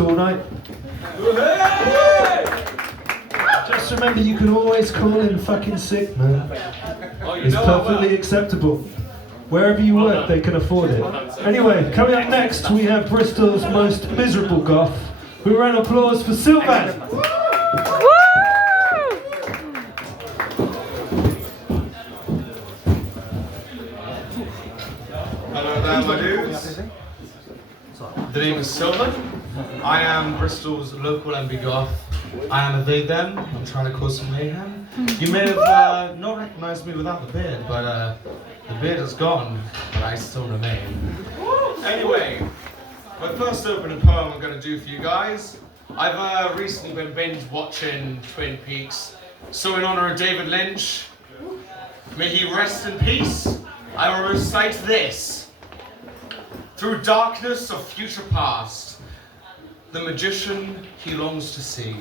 school night. Just remember, you can always call in fucking sick, man. It's perfectly acceptable. Wherever you work, they can afford it. Anyway, coming up next, we have Bristol's most miserable goth. We round of applause for Sylvan. Hello there, my dudes. The name is Sylvan. I am Bristol's local MB goth. I am a they them. I'm trying to cause some mayhem. You may have not recognized me without the beard, but the beard is gone, but I still remain. Anyway, my first opening poem I'm going to do for you guys. I've recently been binge watching Twin Peaks, so in honor of David Lynch, may he rest in peace, I will recite this. Through darkness of future past, the magician he longs to see,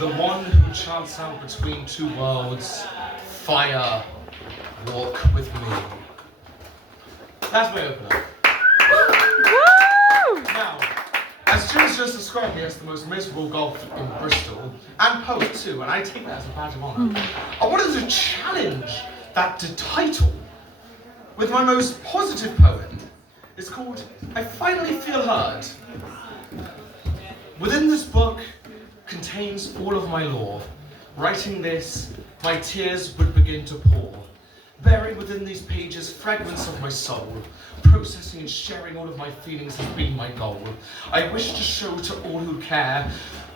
the one who chants out between two worlds, fire, walk with me. That's my opener. Now, as Jim's just described me as the most miserable golf in Bristol, and poet too, and I take that as a badge of honour, I wanted to challenge that title with my most positive poem. It's called I Finally Feel Heard. Within this book contains all of my lore. Writing this, my tears would begin to pour. Buried within these pages, fragments of my soul. Processing and sharing all of my feelings has been my goal. I wish to show to all who care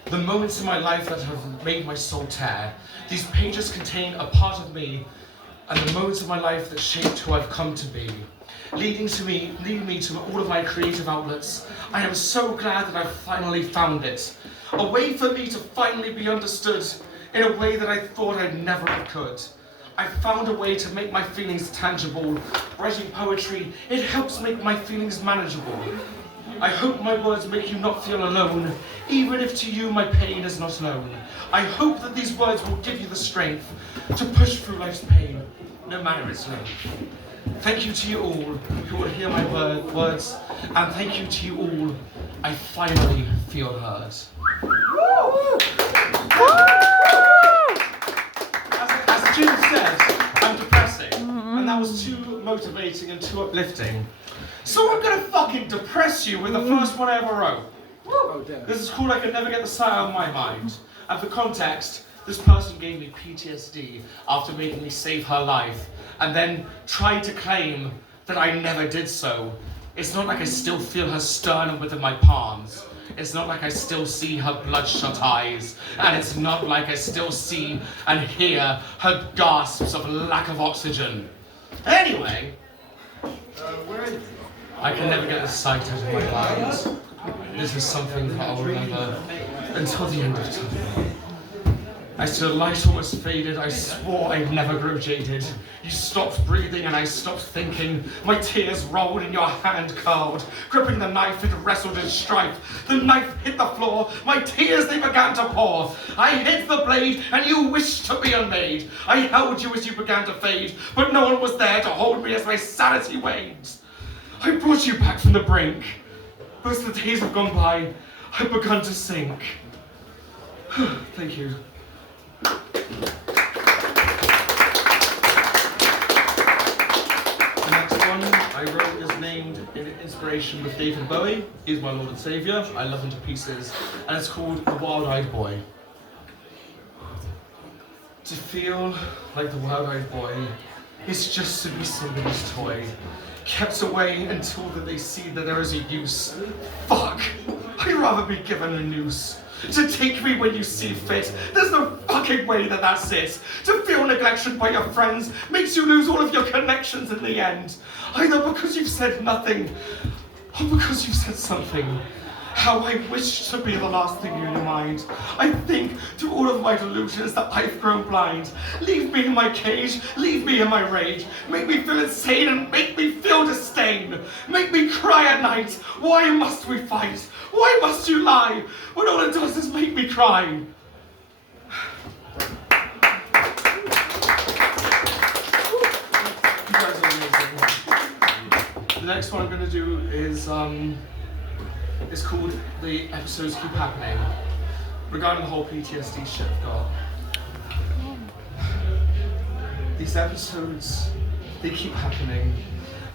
the moments in my life that have made my soul tear. These pages contain a part of me and the moments of my life that shaped who I've come to be. Leading me to all of my creative outlets. I am so glad that I've finally found it. A way for me to finally be understood in a way that I thought I never could. I found a way to make my feelings tangible. Writing poetry, it helps make my feelings manageable. I hope my words make you not feel alone, even if to you my pain is not known. I hope that these words will give you the strength to push through life's pain, no matter its length. Thank you to you all who will hear my words, and thank you to you all. I finally feel heard. As Jim said, I'm depressing, and that was too motivating and too uplifting. So I'm gonna fucking depress you with the first one I ever wrote. This is called I Can Never Get the Sight Out of My Mind. And for context, this person gave me PTSD after making me save her life, and then tried to claim that I never did so. It's not like I still feel her sternum within my palms. It's not like I still see her bloodshot eyes. And it's not like I still see and hear her gasps of lack of oxygen. Anyway, I can never get the sight out of my mind. This is something that I'll remember until the end of time. As the light almost faded, I swore I'd never grow jaded. You stopped breathing and I stopped thinking. My tears rolled and your hand curled. Gripping the knife, it wrestled in strife. The knife hit the floor, my tears they began to pour. I hit the blade and you wished to be unmade. I held you as you began to fade, but no one was there to hold me as my sanity waned. I brought you back from the brink. But as the days have gone by, I've begun to sink. Thank you. The next one I wrote is named in inspiration with David Bowie. He's my Lord and Saviour. I love him to pieces. And it's called The Wild-Eyed Boy. To feel like the wild-eyed boy is just to be somebody's toy. Kept away until that they see that there is a use. Fuck! I'd rather be given a noose. To take me when you see fit. There's no fucking way that that's it. To feel neglection by your friends makes you lose all of your connections in the end. Either because you've said nothing, or because you've said something. How I wish to be the last thing in your mind. I think through all of my delusions that I've grown blind. Leave me in my cage, leave me in my rage. Make me feel insane and make me feel disdain. Make me cry at night. Why must we fight? Why must you lie? When all it does is make me cry. You guys are amazing. The next one I'm going to do is It's called The Episodes Keep Happening, regarding the whole PTSD shit I've got. These episodes, they keep happening.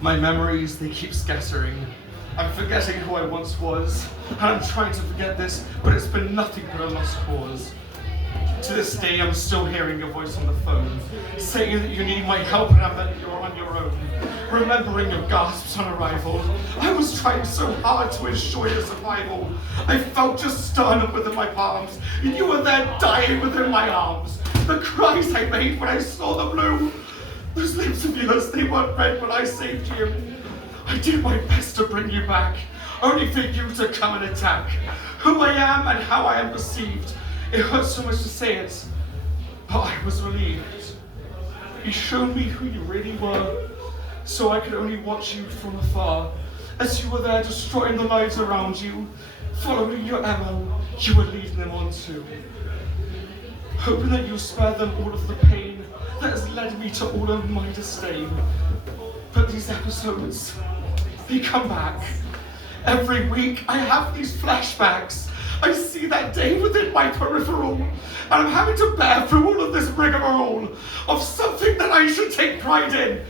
My memories, they keep scattering. I'm forgetting who I once was, and I'm trying to forget this, but it's been nothing but a lost cause. To this day, I'm still hearing your voice on the phone, saying that you need my help and that you're on your own. Remembering your gasps on arrival, I was trying so hard to ensure your survival. I felt your sternum within my palms, and you were there dying within my arms. The cries I made when I saw the blue, those lips of yours, they weren't red when I saved you. I did my best to bring you back, only for you to come and attack. Who I am and how I am perceived. It hurts so much to say it, but I was relieved. You showed me who you really were, so I could only watch you from afar. As you were there destroying the lives around you, following your MO, you were leading them on too. Hoping that you'll spare them all of the pain that has led me to all of my disdain. But these episodes, they come back. Every week I have these flashbacks. I see that day within my peripheral, and I'm having to bear through all of this rigmarole of something that I should take pride in.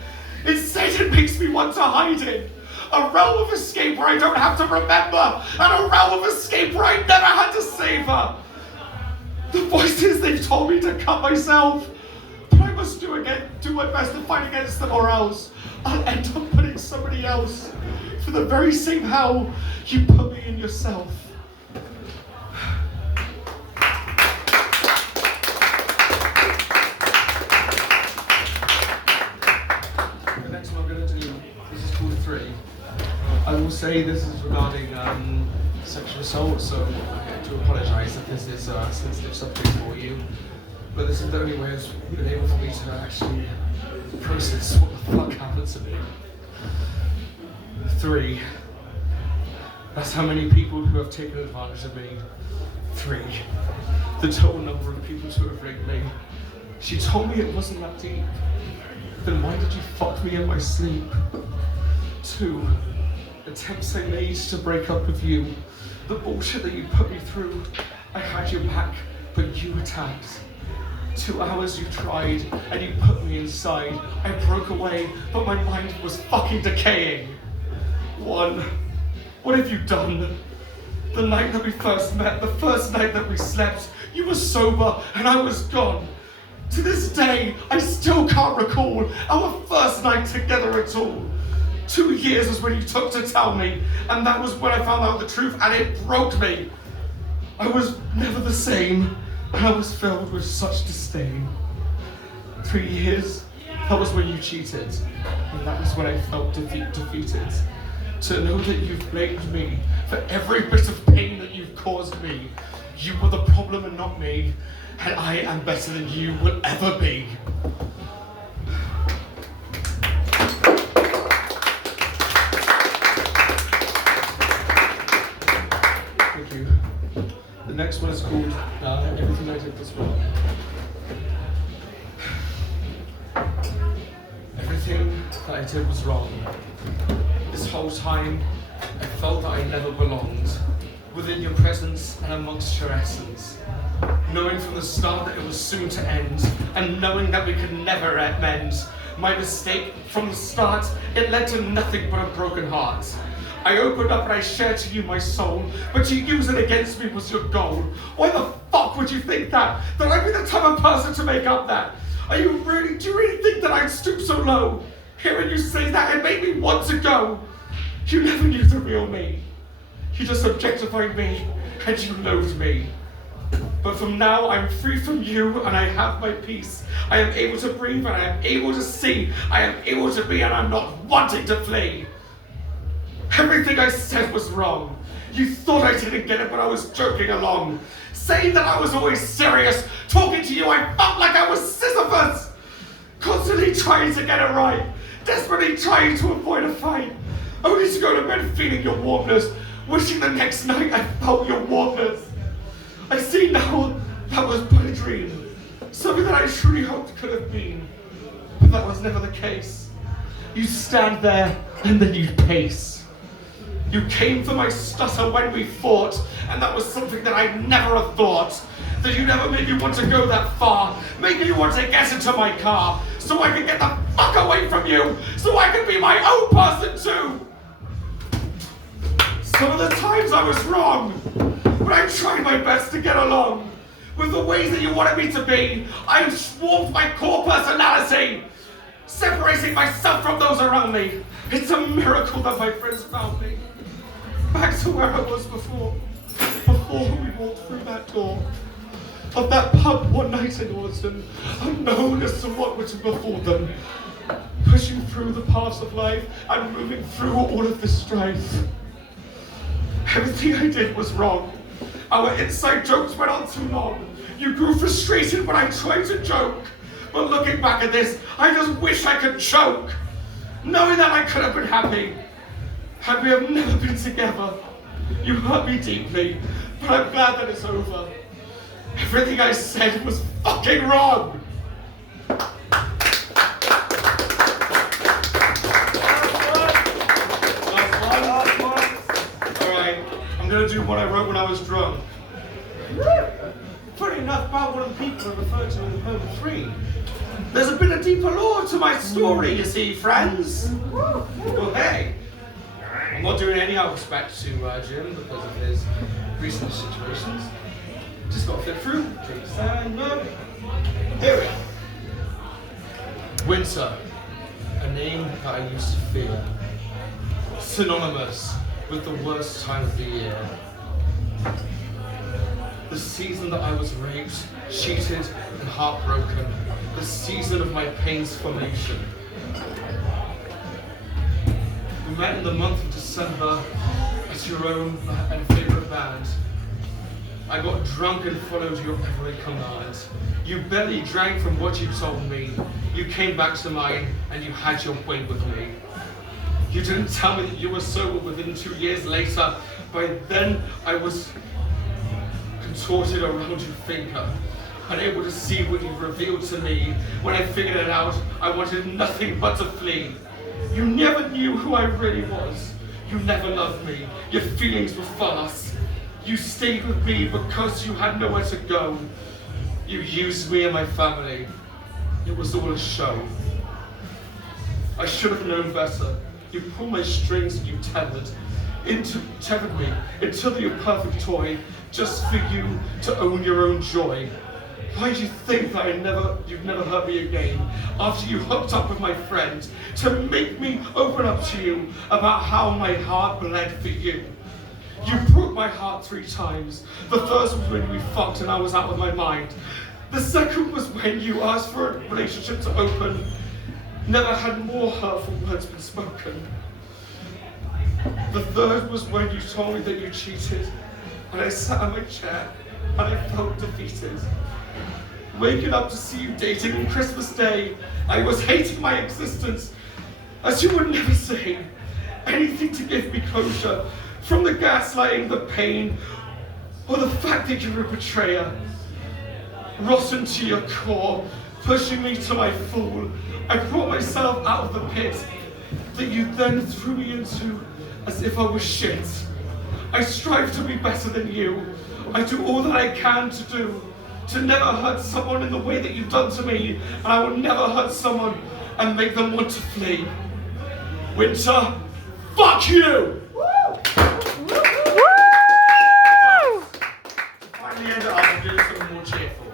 Instead, it makes me want to hide in a realm of escape where I don't have to remember, and a realm of escape where I never had to savor. The voices, they've told me to cut myself, but I must do my best to fight against them, or else I'll end up putting somebody else for the very same hell you put me in yourself. The next one I'm going to do, this is called 3. I will say this is regarding sexual assault, so I do apologise if this is a sensitive subject for you, but this is the only way it's been able for me to actually process what the fuck happened to me. 3. That's how many people who have taken advantage of me. 3. The total number of people who have raped me. She told me it wasn't that deep. Then why did you fuck me in my sleep? 2. Attempts I made to break up with you. The bullshit that you put me through. I had your back, but you attacked. 2 hours you tried, and you put me inside. I broke away, but my mind was fucking decaying. 1. What have you done? The night that we first met, the first night that we slept, you were sober and I was gone. To this day, I still can't recall our first night together at all. 2 years was when you took to tell me, and that was when I found out the truth, and it broke me. I was never the same, and I was filled with such disdain. 3 years, that was when you cheated, and that was when I felt defeated. To know that you've blamed me for every bit of pain that you've caused me. You were the problem and not me, and I am better than you will ever be. Thank you. The next one is called Everything I Did Was Wrong. Everything that I did was wrong. This whole time, I felt that I never belonged within your presence and amongst your essence. Knowing from the start that it was soon to end, and knowing that we could never mend. My mistake from the start, it led to nothing but a broken heart. I opened up and I shared to you my soul, but to use it against me was your goal. Why the fuck would you think that? That I'd be the type of person to make up that? Do you really think that I'd stoop so low? Hearing you say that, it made me want to go. You never knew the real me. You just objectified me, and you loathed me. But from now, I'm free from you, and I have my peace. I am able to breathe, and I am able to see. I am able to be, and I'm not wanting to flee. Everything I said was wrong. You thought I didn't get it, but I was joking along. Saying that I was always serious. Talking to you, I felt like I was Sisyphus. Constantly trying to get it right. Desperately trying to avoid a fight. Only to go to bed feeling your warmness. Wishing the next night I felt your warmness. I see now that was but a dream. Something that I truly hoped could have been. But that was never the case. You stand there and then you pace. You came for my stutter when we fought, and that was something that I never have thought. That you never made me want to go that far, made me want to get into my car, so I could get the fuck away from you, so I could be my own person too. Some of the times I was wrong, but I tried my best to get along with the ways that you wanted me to be. I have swarmed my core personality, separating myself from those around me. It's a miracle that my friends found me. Back to where I was before we walked through that door of that pub one night in Austin, unknown as to what would befall them, pushing through the paths of life and moving through all of this strife. Everything I did was wrong. Our inside jokes went on too long. You grew frustrated when I tried to joke. But looking back at this, I just wish I could choke. Knowing that I could have been happy, had we have never been together. You hurt me deeply, but I'm glad that it's over. Everything I said was fucking wrong. Last one. Alright, I'm gonna do what I wrote when I was drunk. Funny enough, about one of the people I referred to in the poem 3. There's a bit of deeper lore to my story, you see, friends. Well, hey, I'm not doing any out of respect to Jim because of his recent situations. Just got to flip through. Please stand up. Here we go. Winter, a name that I used to fear. Synonymous with the worst time of the year. The season that I was raped, cheated, and heartbroken. The season of my pain's formation. We met in the month of December at your own and favourite band. I got drunk and followed your every command. You barely drank from what you told me. You came back to mine and you had your way with me. You didn't tell me that you were sober within 2 years later. By then I was contorted around your finger, unable to see what you revealed to me. When I figured it out, I wanted nothing but to flee. You never knew who I really was. You never loved me. Your feelings were false. You stayed with me because you had nowhere to go. You used me and my family. It was all a show. I should have known better. You pulled my strings and you tethered me into your perfect toy, just for you to own your own joy. Why do you think that you'd never hurt me again after you hooked up with my friend to make me open up to you about how my heart bled for you? You broke my heart 3 times. The first was when we fucked and I was out of my mind. The second was when you asked for a relationship to open. Never had more hurtful words been spoken. The third was when you told me that you cheated, and I sat in my chair and I felt defeated. Waking up to see you dating on Christmas Day, I was hating my existence, as you would never say anything to give me closure, from the gaslighting, the pain, or the fact that you're a betrayer. Rotten to your core, pushing me to my fall, I brought myself out of the pit that you then threw me into as if I was shit. I strive to be better than you. I do all that I can to never hurt someone in the way that you've done to me, and I will never hurt someone and make them want to flee. Winter, fuck you! Finally end it up and do something more cheerful.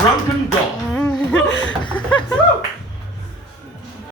drunken goth.